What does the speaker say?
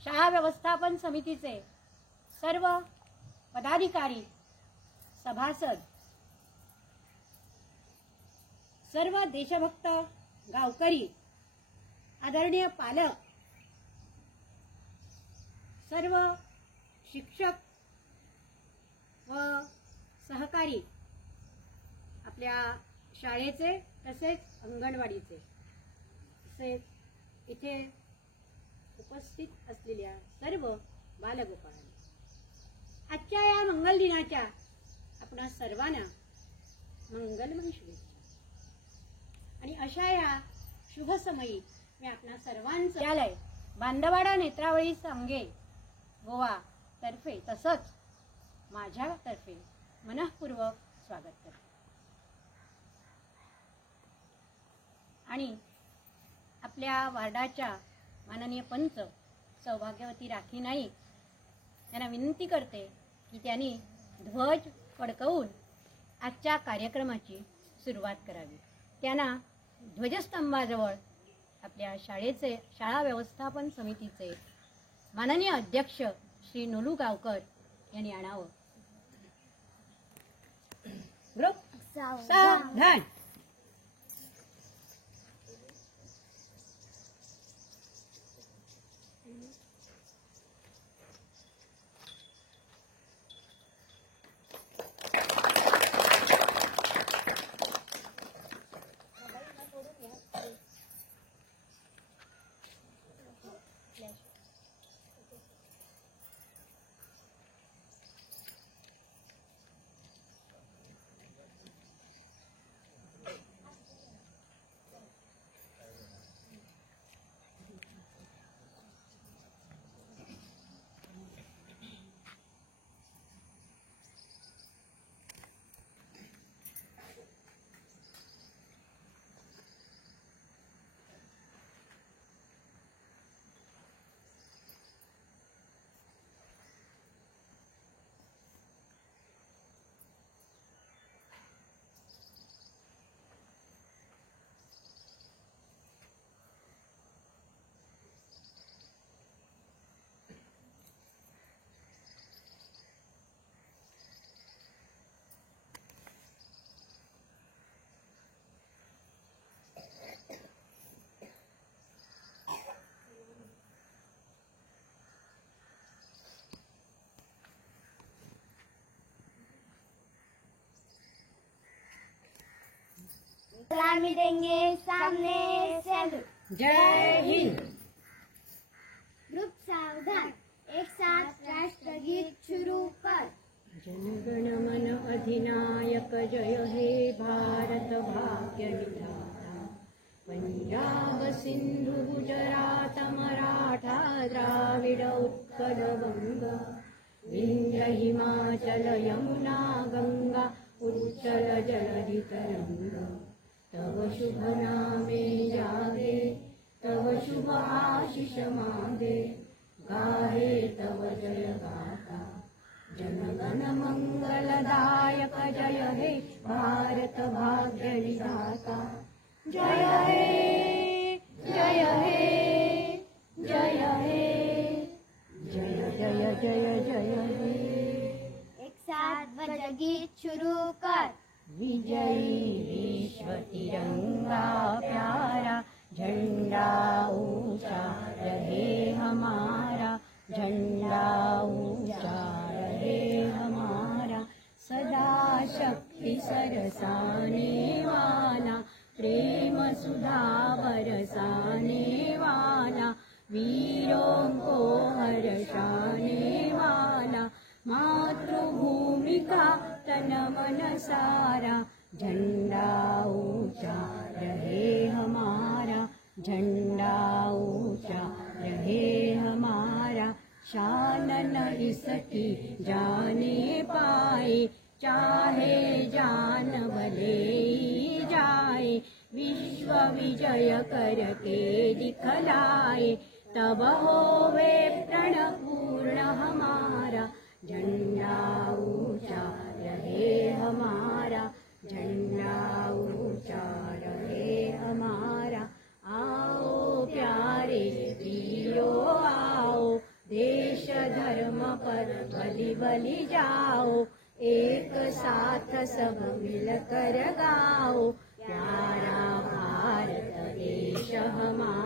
शाळा व्यवस्थापन समितीचे सर्व पदाधिकारी, सभासद, सर्व देशभक्त गावकरी, आदरणीय पालक, सर्व शिक्षक व सहकारी, आपल्या शाळेचे तसेच अंगणवाडीचे, तसेच इथे उपस्थित असलेल्या सर्व बालगोपाळांना आजच्या या मंगल दिनाच्या आपणा सर्वांना मंगलमय शुभेच्छा। आणि अशा या शुभ समयी मी आपणा सर्वांचं विद्यालय बांदवाडा नेत्रावळी सांगे गोवा तर्फे तसंच माझ्यातर्फे मनःपूर्वक स्वागत करते। आणि आपल्या वार्डाच्या माननीय पंच सौभाग्यवती राखी नाईक यांना विनंती करते की त्यांनी ध्वज फडकवून आजच्या कार्यक्रमाची सुरुवात करावी। त्यांना ध्वजस्तंभाजवळ आपल्या शाळा व्यवस्थापन समितीचे माननीय अध्यक्ष श्री नोलू गावकर यांनी आणावं। सावधान। सलामी देंगे सामने सैल्यूट। जय हिंद। ग्रुप सावधान, एक साथ राष्ट्रगीत शुरू कर। जनगण मन अधिनायक जय हे भारत भाग्य विधाता, पंजाब सिंधु गुजरात मराठा द्राविड उत्कल वंग, विंध्य हिमाचल यमुना गंगा उच्चल जलधि तरंग, तव शुभ नामे जागे, तव शुभ आशीष मागे, गाहे तव जय गाथा, जनगण मंगलदायक जय हे भारत भाग्य विधाता, जय हे जय हे जय हे जय जय जय जय हे। एक साथ ध्वजगीत शुरू कर। विजयी विश्व तिरंगा प्यारा, झंडा ऊंचा रहे हमारा, झंडा ऊंचा रहे हमारा, सदा शक्ति सरसाने वाला, प्रेम सुधा बरसाने वाला, वीरों को हर्षाने वाला, मातृभूमि का तन मन सारा, झंडा ऊंचा रहे हमारा, झंडा ऊंचा रहे हमारा, शान न इसकी जाने पाए, चाहे जान भले ही जाए, विश्व विजय करके दिखलाए, तब होवे प्रण पूर्ण हमारा, झंडा ऊंचा रहे हमारा, झंडा ऊंचा रहे हमारा। आओ प्यारे वीरों आओ, धर्म पर बलि बलि जाओ, एक साथ सब मिलकर गाओ, प्यारा भारत देश हमारा।